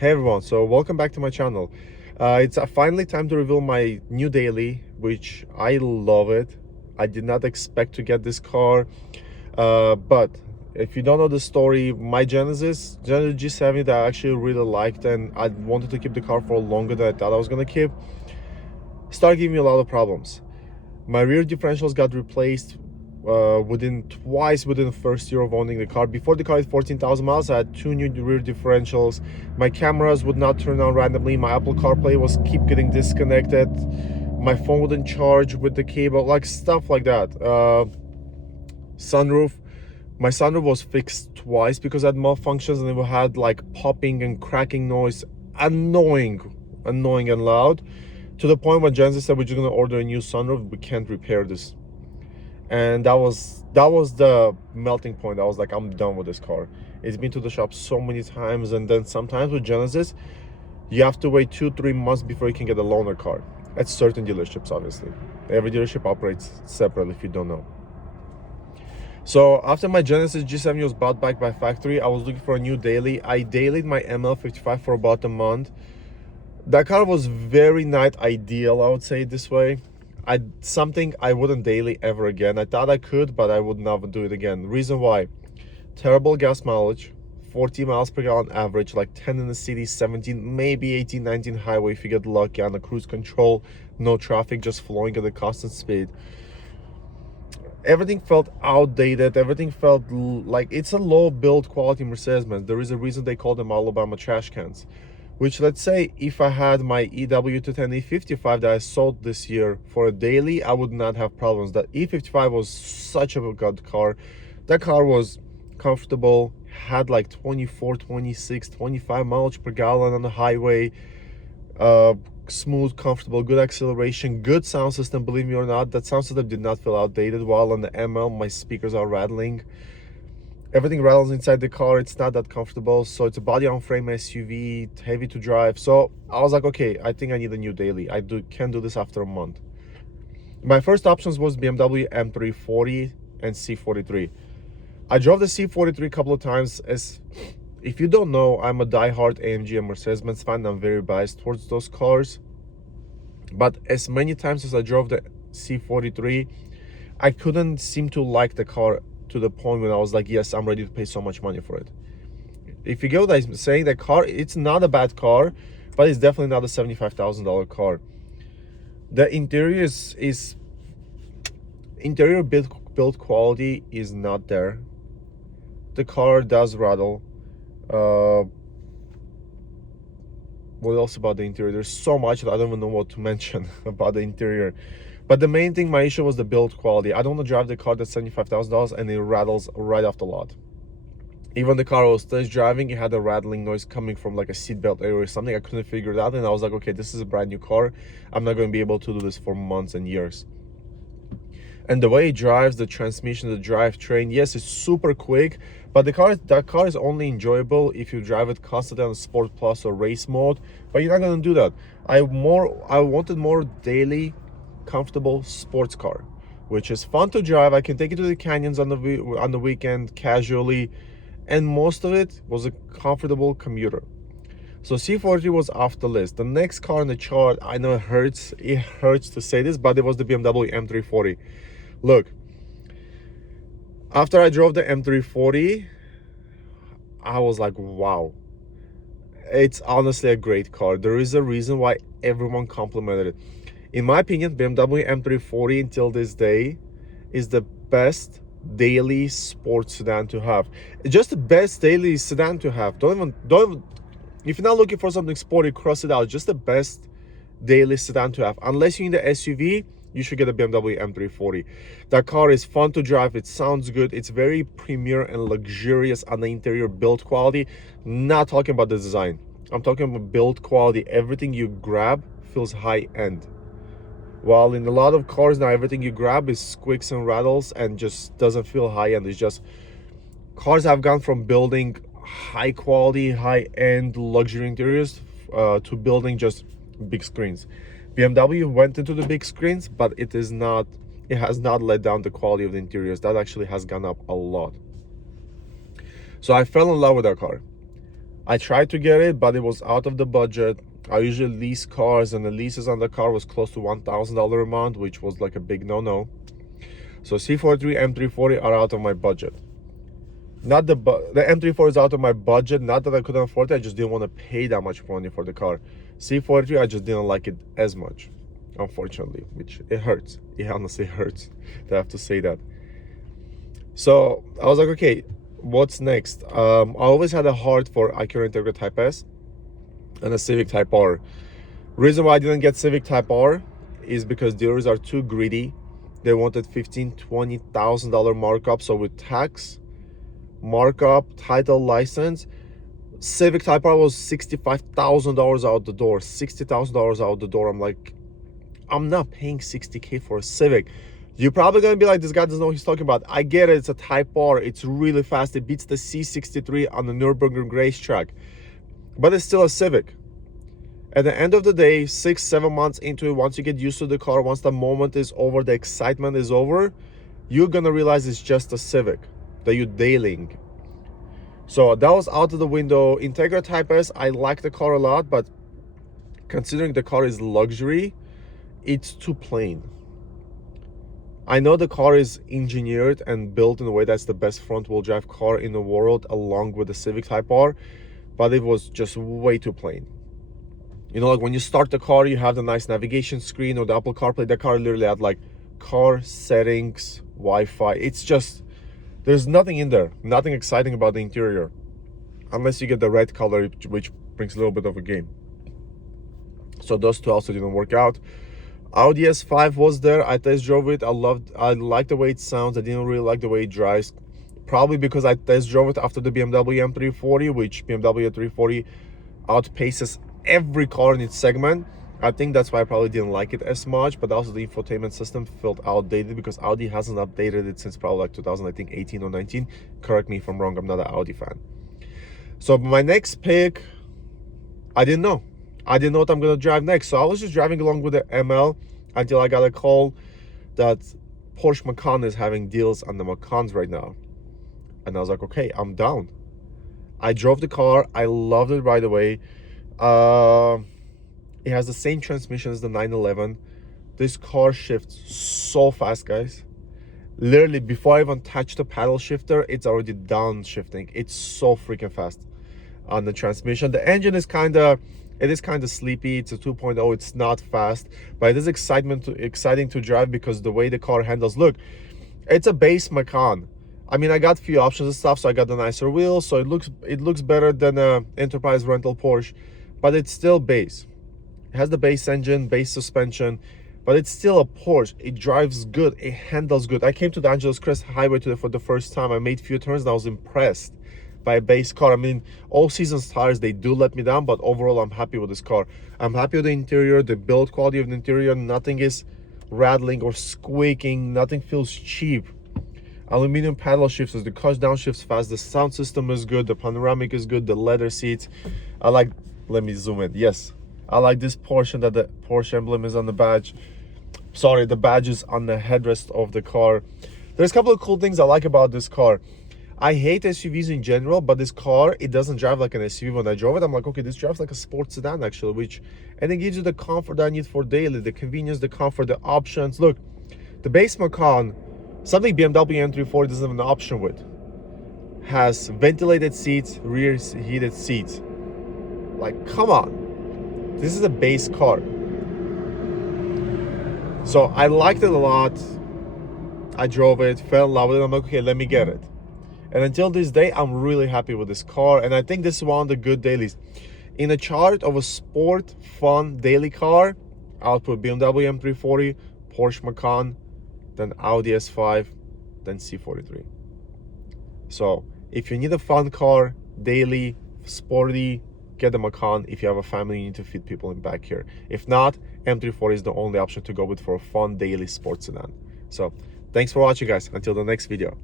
Hey everyone, so welcome back to my channel. It's finally time to reveal my new daily, which I love it. I did not expect to get this car, but if you don't know the story, my Genesis G70 that I actually really liked and I wanted to keep the car for longer than I thought I was gonna keep, started giving me a lot of problems. My rear differentials got replaced twice within the first year of owning the car. Before the car had 14,000 miles, I had two new rear differentials. My cameras would not turn on randomly. My Apple CarPlay was keep getting disconnected. My phone wouldn't charge with the cable, like stuff like that. Sunroof. My sunroof was fixed twice because it had malfunctions and it had like popping and cracking noise. Annoying and loud. To the point when Genesis said we're just gonna order a new sunroof, we can't repair this. And that was the melting point. I was like, I'm done with this car. It's been to the shop so many times, and then sometimes with Genesis you have to wait 2-3 months before you can get a loaner car at certain dealerships. Obviously every dealership operates separately, if you don't know. So after my Genesis G70 was bought back by factory, I was looking for a new daily. I dailied my ML55 for about a month. That car was very not ideal, I would say it this way. Something I wouldn't daily ever again. I thought I could, but I would never do it again. Reason why: terrible gas mileage, 40 miles per gallon average, like 10 in the city, 17, maybe 18, 19 highway if you get lucky on the cruise control, no traffic, just flowing at a constant speed. Everything felt outdated. Everything felt like it's a low build quality Mercedes-Benz. There is a reason they call them Alabama trash cans. Which, let's say, if I had my EW210 E55 that I sold this year for a daily, I would not have problems. That E55 was such a good car. That car was comfortable, had like 24, 26, 25 miles per gallon on the highway, smooth, comfortable, good acceleration, good sound system. Believe me or not, that sound system did not feel outdated. While on the ML, my speakers are rattling. Everything rattles inside the car. It's not that comfortable. So it's a body on frame SUV, heavy to drive. So I was like, okay, I think I need a new daily. Can't do this after a month. My first options was BMW M340 and C43. I drove the C43 a couple of times. As if you don't know, I'm a diehard AMG and Mercedes-Benz fan. I'm very biased towards those cars. But as many times as I drove the C43, I couldn't seem to like the car to the point when I was like, yes, I'm ready to pay so much money for it. If you get what I'm saying, that car, it's not a bad car, but it's definitely not a $75,000 car. The interior is interior build quality is not there. The car does rattle. What else about the interior? There's so much that I don't even know what to mention about the interior. But the main thing, my issue was the build quality. I don't want to drive the car that's $75,000 and it rattles right off the lot. Even the car I was test driving, it had a rattling noise coming from like a seatbelt area or something. I couldn't figure it out, and I was like, okay, this is a brand new car. I'm not going to be able to do this for months and years. And the way it drives, the transmission, the drivetrain, yes, it's super quick, but that car is only enjoyable if you drive it constantly on Sport Plus or race mode. But you're not going to do that. I wanted more daily, comfortable sports car, which is fun to drive. I can take it to the canyons on the weekend casually, and most of it was a comfortable commuter. So C40 was off the list. The next car on the chart, I know it hurts to say this, but it was the BMW M340. Look, after I drove the M340, I was like, wow, it's honestly a great car. There is a reason why everyone complimented it. In my opinion, BMW M340 until this day is the best daily sports sedan to have. Just the best daily sedan to have. Don't even, if you're not looking for something sporty, cross it out. Just the best daily sedan to have. Unless you're in the SUV, you should get a BMW M340. That car is fun to drive. It sounds good. It's very premier and luxurious on the interior build quality. Not talking about the design. I'm talking about build quality. Everything you grab feels high end. While in a lot of cars now, everything you grab is squeaks and rattles and just doesn't feel high end. It's just cars have gone from building high quality, high end luxury interiors to building just big screens. BMW went into the big screens, but it has not let down the quality of the interiors. That actually has gone up a lot. So I fell in love with that car. I tried to get it, but it was out of the budget. I usually lease cars, and the leases on the car was close to $1,000 a month, which was like a big no-no. So C43, M340 are out of my budget. Not the M340 is out of my budget, not that I couldn't afford it, I just didn't want to pay that much money for the car. C43, I just didn't like it as much, unfortunately, which it hurts. It honestly hurts to have to say that. So I was like, okay, what's next? I always had a heart for Acura Integra Type S and a Civic Type R. Reason why I didn't get Civic Type R is because dealers are too greedy. They wanted $15,000-$20,000 markup. So with tax, markup, title, license, Civic Type R was $65,000 out the door, $60,000 out the door. I'm like, I'm not paying $60K for a Civic. You're probably gonna be like, this guy doesn't know what he's talking about. I get it, it's a Type R, it's really fast, it beats the C63 on the Nürburgring racetrack, but it's still a Civic. At the end of the day, 6-7 months into it, once you get used to the car, once the moment is over, the excitement is over, you're gonna realize it's just a Civic that you're dailying. So that was out of the window. Integra Type S, I like the car a lot, but considering the car is luxury, it's too plain. I know the car is engineered and built in a way that's the best front-wheel drive car in the world, along with the Civic Type R, but it was just way too plain. You know, like when you start the car, you have the nice navigation screen or the Apple CarPlay. The car literally had like car settings, Wi-Fi. It's just, there's nothing in there, nothing exciting about the interior, unless you get the red color, which brings a little bit of a game. So those two also didn't work out. Audi S5 was there. I test drove it. I like the way it sounds. I didn't really like the way it drives, probably because I test drove it after the BMW M340, which BMW 340 outpaces every car in its segment. I think that's why I probably didn't like it as much, but also the infotainment system felt outdated because Audi hasn't updated it since probably like 2018 or 19. Correct me if I'm wrong, I'm not an Audi fan. So my next pick, I didn't know what I'm gonna drive next. So I was just driving along with the ML until I got a call that Porsche Macan is having deals on the Macans right now. And I was like, okay, I'm down. I drove the car, I loved it right away. It has the same transmission as the 911. This car shifts so fast, guys. Literally, before I even touch the paddle shifter, it's already downshifting. It's so freaking fast on the transmission. The engine is kind of sleepy. It's a 2.0. It's not fast, but it is exciting to drive because the way the car handles. Look, it's a base Macan. I mean, I got a few options and stuff, so I got the nicer wheels, so it looks better than a Enterprise rental Porsche, but it's still base. It has the base engine, base suspension, but it's still a Porsche. It drives good, it handles good. I came to the Angeles Crest Highway today for the first time. I made a few turns and I was impressed by a base car. I mean, all seasons tires, they do let me down, but overall I'm happy with this car. I'm happy with the interior, the build quality of the interior. Nothing is rattling or squeaking, nothing feels cheap. Aluminum paddle shifters, the car downshifts fast, the sound system is good, the panoramic is good, the leather seats. I like, let me zoom in, yes. I like this portion that the Porsche emblem is on the badge. Sorry, the badge is on the headrest of the car. There's a couple of cool things I like about this car. I hate SUVs in general, but this car, it doesn't drive like an SUV. When I drove it, I'm like, okay, this drives like a sports sedan actually, and it gives you the comfort that I need for daily, the convenience, the comfort, the options. Look, the base Macan, something BMW M340 doesn't have an option with, has ventilated seats, rear heated seats. Like, come on, this is a base car. So I liked it a lot. I drove it, fell in love with it. I'm like, okay, let me get it. And until this day, I'm really happy with this car. And I think this is one of the good dailies. In a chart of a sport, fun, daily car, I'll put BMW M340, Porsche Macan, then Audi S5, then C43. So if you need a fun car, daily, sporty, get the Macan. If you have a family, you need to fit people in back here. If not, M340 is the only option to go with for a fun daily sports sedan. So thanks for watching, guys. Until the next video.